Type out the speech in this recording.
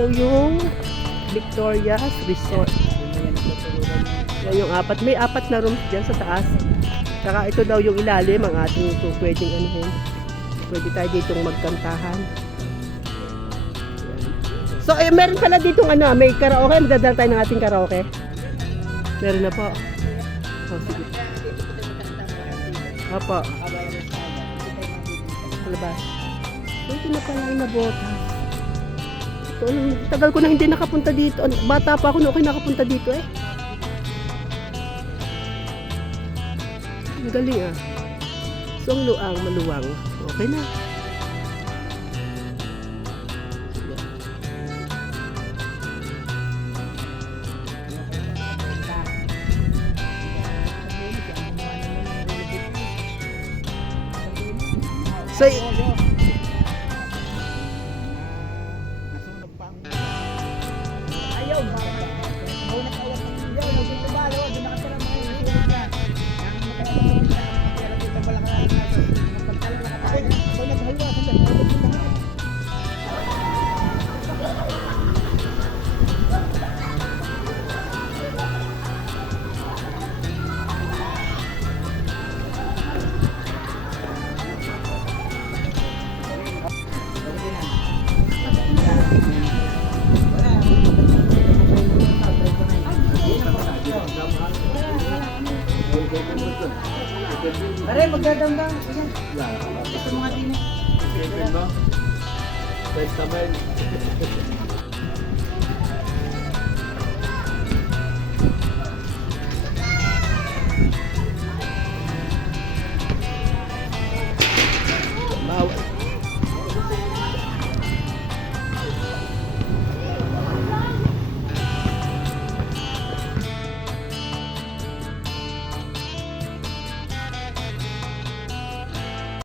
daw yung Victoria's Resort. Yan yung apat. May apat na rooms dyan sa taas. Saka ito daw yung ilalim ang ating ito pwedeng anuhin. Pwede tayo ditong magkantahan. So, meron pala ditong ano, may karaoke. Magdadala tayo ng ating karaoke. Meron na po. Oh, sige. Opo. Palabas. So, ito na pala yung nabota. Ito, tagal ko na hindi nakapunta dito. Bata pa ako na okay nakapunta dito eh. Ang galing ah. So, ang luang, maluwang. Okay na. So, Pare, magdadambang. Ito mga tinik. First naman.